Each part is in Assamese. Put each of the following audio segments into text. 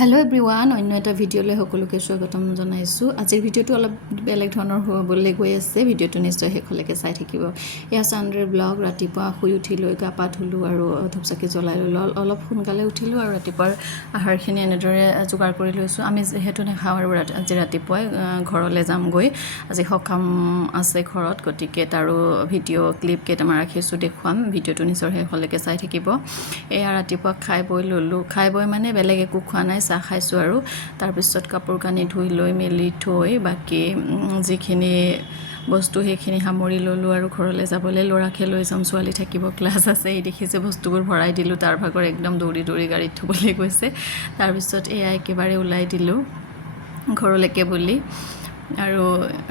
Hello everyone, অন্য এটা ভিডিঅ'লৈ সকলোকে স্বাগতম জনাইছো। আজিৰ ভিডিঅ'টো অলপ বেলেগ ধৰণৰ হ'বলৈ গৈ আছে। ভিডিঅ'টো নিশ্চয় শেষলৈকে চাই থাকিব। এয়া চানডেৰ ব্লগ। ৰাতিপুৱা শুই উঠিলৈ গা পা ধুলো আৰু ধূপচাকি জ্বলাই ললো। অলপ সোনকালে উঠিলো আৰু ৰাতিপুৱাৰ আহাৰখিনি এনেদৰে যোগাৰ কৰি লৈছো। আমি যেহেতু নাখাওঁ আৰু আজি ৰাতিপুৱাই ঘৰলৈ যামগৈ। আজি সকাম আছে ঘৰত, গতিকে তাৰো ভিডিঅ' ক্লিপ কেইটামান ৰাখিছো দেখুৱাম। ভিডিঅ'টো নিশ্চয় শেষলৈকে চাই থাকিব। এয়া ৰাতিপুৱা খাই বৈ ললো। খাই বৈ মানে বেলেগ একো খোৱা নাই, চাহ খাইছোঁ আৰু তাৰপিছত কাপোৰ কানি ধুই লৈ মেলি থৈ বাকী যিখিনি বস্তু সেইখিনি সামৰি ল'লোঁ আৰু ঘৰলৈ যাবলৈ ল'ৰাকে লৈ যাম। ছোৱালী থাকিব, ক্লাছ আছে। এই দেখিছে বস্তুবোৰ ভৰাই দিলোঁ। তাৰ ভাগৰ একদম দৌৰি দৌৰি গাড়ীত থ'বলৈ গৈছে। তাৰপিছত এয়া একেবাৰে ওলাই দিলোঁ ঘৰলৈকে বুলি। আৰু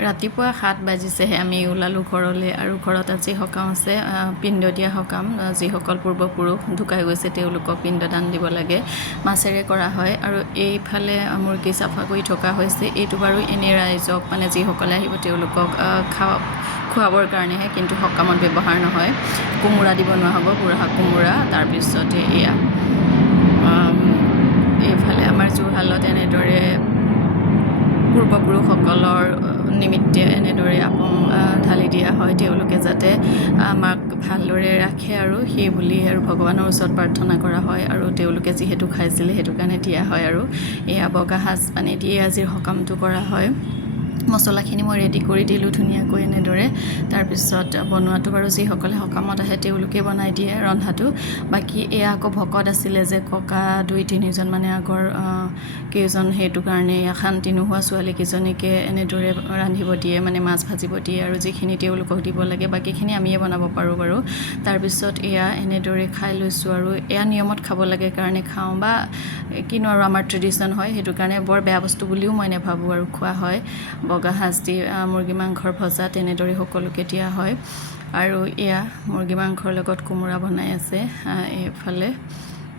ৰাতিপুৱা 7 বাজিছেহে আমি ওলালোঁ ঘৰলৈ। আৰু ঘৰত আজি সকাম আছে, পিণ্ড দিয়া সকাম। যিসকল পূৰ্বপুৰুষ ঢুকাই গৈছে তেওঁলোকক পিণ্ডদান দিব লাগে, মাছেৰে কৰা হয়। আৰু এইফালে মুৰ্গী চাফা কৰি থকা হৈছে। এইটো বাৰু এনে ৰাইজক মানে যিসকলে আহিব তেওঁলোকক খুৱাবৰ কাৰণেহে, কিন্তু সকামত ব্যৱহাৰ নহয়। কোমোৰা দিব নোৱাৰা হ'ব, বুঢ়া কোমোৰা। তাৰপিছতে এয়া এইফালে আমাৰ যোৰহালত এনেদৰে পূৰ্বপুৰুষসকলৰ নিমিত্তে এনেদৰে আপং ঢালি দিয়া হয়, তেওঁলোকে যাতে আমাক ভালদৰে ৰাখে আৰু সেই বুলি আৰু ভগৱানৰ ওচৰত প্ৰাৰ্থনা কৰা হয়। আৰু তেওঁলোকে যিহেতু খাইছিলে সেইটো কাৰণে দিয়া হয়। আৰু এয়া বগা সাজ পানী দিয়ে আজিৰ সকামটো কৰা হয়। মছলাখিনি মই ৰেডি কৰি দিলোঁ ধুনীয়াকৈ এনেদৰে। তাৰপিছত বনোৱাটো বাৰু যিসকলে সকামত আহে তেওঁলোকে বনাই দিয়ে ৰন্ধাটো। বাকী এয়া আকৌ ভকত আছিলে যে ককা 2-3জন মানে আগৰ কেইজন, সেইটো কাৰণে শান্তি নোহোৱা ছোৱালীকেইজনীকে এনেদৰে ৰান্ধিব দিয়ে, মানে মাছ ভাজিব দিয়ে আৰু যিখিনি তেওঁলোকক দিব লাগে বাকীখিনি আমিয়ে বনাব পাৰোঁ বাৰু। তাৰপিছত এয়া এনেদৰে খাই লৈছোঁ আৰু এয়া নিয়মত খাব লাগে কাৰণে খাওঁ, বা কিনো আৰু আমাৰ ট্ৰেডিশ্যন হয়, সেইটো কাৰণে বৰ বেয়া বস্তু বুলিও মই নাভাবোঁ আৰু খোৱা হয়। বগা সাজ দি মুৰ্গী মাংসৰ ভজা তেনেদৰে সকলোকে দিয়া হয়। আৰু এয়া মুৰ্গী মাংসৰ লগত কোমোৰা বনাই আছে। এইফালে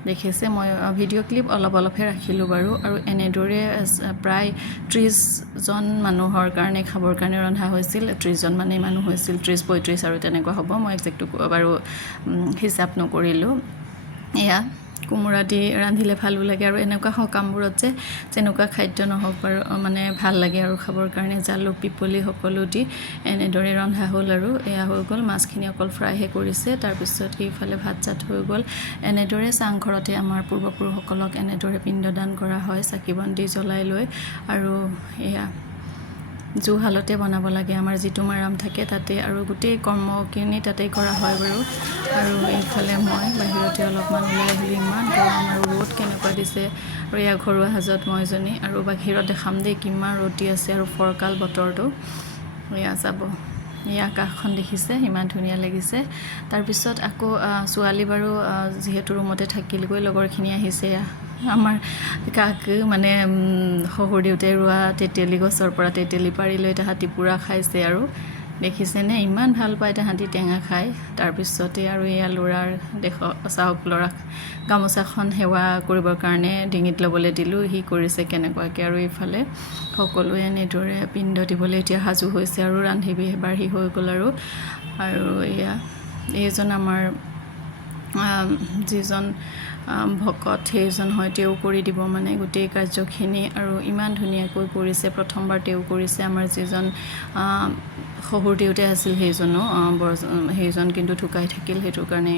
দেখিছে, মই ভিডিঅ' ক্লিপ অলপহে ৰাখিলোঁ বাৰু। আৰু এনেদৰে প্ৰায় 30জন মানুহৰ কাৰণে খাবৰ কাৰণে ৰন্ধা হৈছিল। 30জন মানে মানুহ হৈছিল, 30-35 আৰু তেনেকুৱা হ'ব। মই একজেক্টটো বাৰু হিচাপ নকৰিলোঁ। এয়া কোমোৰা দি ৰান্ধিলে ভালো লাগে। আৰু এনেকুৱা সকামবোৰত যে যেনেকুৱা খাদ্য নহওক বাৰু মানে ভাল লাগে আৰু খাবৰ কাৰণে। জালুক পিপলি সকলো দি এনেদৰে ৰন্ধা হ'ল আৰু এয়া হৈ গ'ল। মাছখিনি অকল ফ্ৰাইহে কৰিছে। তাৰপিছত এইফালে ভাত চাত হৈ গ'ল। এনেদৰে চাংঘৰতে আমাৰ পূৰ্বপুৰুষসকলক এনেদৰে পিণ্ডদান কৰা হয়, চাকি বন্তি জ্বলাই লৈ। আৰু এয়া জুহালতে বনাব লাগে, আমাৰ যিটো মাৰাম থাকে তাতে, আৰু গোটেই কৰ্মখিনি তাতেই কৰা হয় বাৰু। আৰু এইফালে মই বাহিৰতে অলপমান ওলাই আহিলোঁ। ইমান গৰম আৰু ৰ'দ কেনেকুৱা দিছে। আৰু এয়া ঘৰুৱা সাজত মই এজনী, আৰু বাহিৰত দেখাম দেই কিমান ৰ'দ দি আছে আৰু ফৰকাল বতৰটো। এয়া যাব, এই আকাশখন দেখিছে ইমান ধুনীয়া লাগিছে। তাৰপিছত আকৌ ছোৱালী বাৰু যিহেতু ৰুমতে থাকিলগৈ, লগৰখিনি আহিছে। আমাৰ কাক মানে শহুৰ দেউতাই ৰোৱা তেতেলী গছৰ পৰা তেতেলী পাৰি লৈ তাহাঁতি পূৰা খাইছে আৰু দেখিছেনে, ইমান ভাল পায় তাহাঁতি টেঙা খায়। তাৰপিছতে আৰু এয়া ল'ৰাৰ চাওক, ল'ৰাক গামোচাখন সেৱা কৰিবৰ কাৰণে ডিঙিত ল'বলৈ দিলোঁ, সি কৰিছে কেনেকুৱাকৈ। আৰু এইফালে সকলোৱে এনেদৰে পিণ্ড দিবলৈ এতিয়া সাজু হৈছে আৰু ৰান্ধি বাঢ়ি হৈ গ'ল। আৰু এয়া এইজন আমাৰ যিজন ভকত সেইজন হয়, তেওঁ কৰি দিব মানে গোটেই কাৰ্যখিনি। আৰু ইমান ধুনীয়াকৈ কৰিছে, প্ৰথমবাৰ তেওঁ কৰিছে। আমাৰ যিজন শহুৰ দেউতাই আছিল সেইজন কিন্তু ঢুকাই থাকিল, সেইটো কাৰণে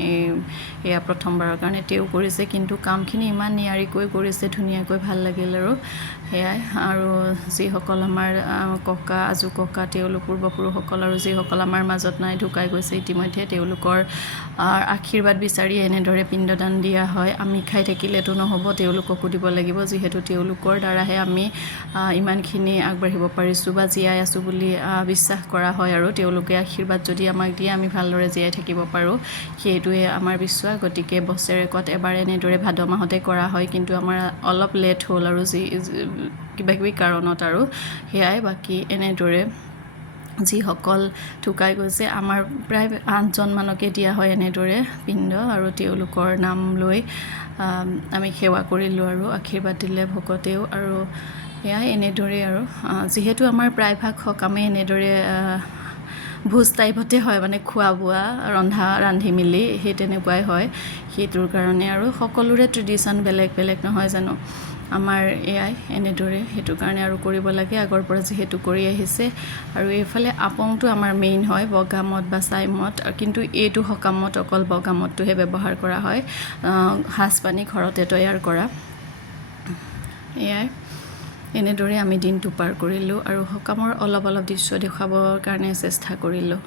এয়া প্ৰথমবাৰৰ কাৰণে তেওঁ কৰিছে। কিন্তু কামখিনি ইমান নিয়াৰিকৈ কৰিছে, ধুনীয়াকৈ, ভাল লাগিল আৰু সেয়াই। আৰু যিসকল আমাৰ ককা আজু ককা তেওঁলোক পূৰ্বপুৰুষসকল, আৰু যিসকল আমাৰ মাজত নাই ঢুকাই গৈছে ইতিমধ্যে, তেওঁলোকৰ আশীৰ্বাদ বিচাৰি এনেদৰে পিণ্ডদান দিয়া হয়। আমি খাই থাকিলেতো নহ'ব, তেওঁলোককো দিব লাগিব, যিহেতু তেওঁলোকৰ দ্বাৰাহে আমি ইমানখিনি আগবাঢ়িব পাৰিছোঁ বা জীয়াই আছোঁ বুলি বিশ্বাস কৰা হয়। আৰু তেওঁলোকে আশীৰ্বাদ যদি আমাক দিয়ে আমি ভালদৰে জীয়াই থাকিব পাৰোঁ, সেইটোৱে আমাৰ বিশ্বাস। গতিকে বছৰেকত এবাৰ এনেদৰে ভাদ মাহতে কৰা হয়, কিন্তু আমাৰ অলপ লেট হ'ল আৰু কিবাকিবি কাৰণত আৰু সেয়াই। বাকী এনেদৰে যিসকল ঢুকাই গৈছে, আমাৰ প্ৰায় 8জন মানকে দিয়া হয় এনেদৰে পিণ্ড, আৰু তেওঁলোকৰ নাম লৈ আমি সেৱা কৰিলোঁ আৰু আশীৰ্বাদ দিলে ভকতেও। আৰু সেয়াই এনেদৰে আৰু যিহেতু আমাৰ প্ৰায়ভাগ সকামে এনেদৰে ভোজ টাইপতে হয়, মানে খোৱা বোৱা ৰান্ধি মেলি সেই তেনেকুৱাই হয়। সেইটোৰ কাৰণে আৰু সকলোৰে ট্ৰেডিশ্যন বেলেগ বেলেগ নহয় জানো। আমাৰ এয়াই এনেদৰে সেইটো কাৰণে আৰু কৰিব লাগে আগৰ পৰা যিহেতু কৰি আহিছে আৰু এইফালে আপংটো আমাৰ মেইন হয় বগামত বা চাইমত কিন্তু এইটো সকামত অকল বগামতটোহে ব্যৱহাৰ কৰা হয় সাজপানী ঘৰতে তৈয়াৰ কৰা এয়াই এনেদৰে আমি দিনটো পাৰ কৰিলোঁ আৰু সকামৰ অলপ দৃশ্য দেখুৱাবৰ কাৰণে চেষ্টা কৰিলোঁ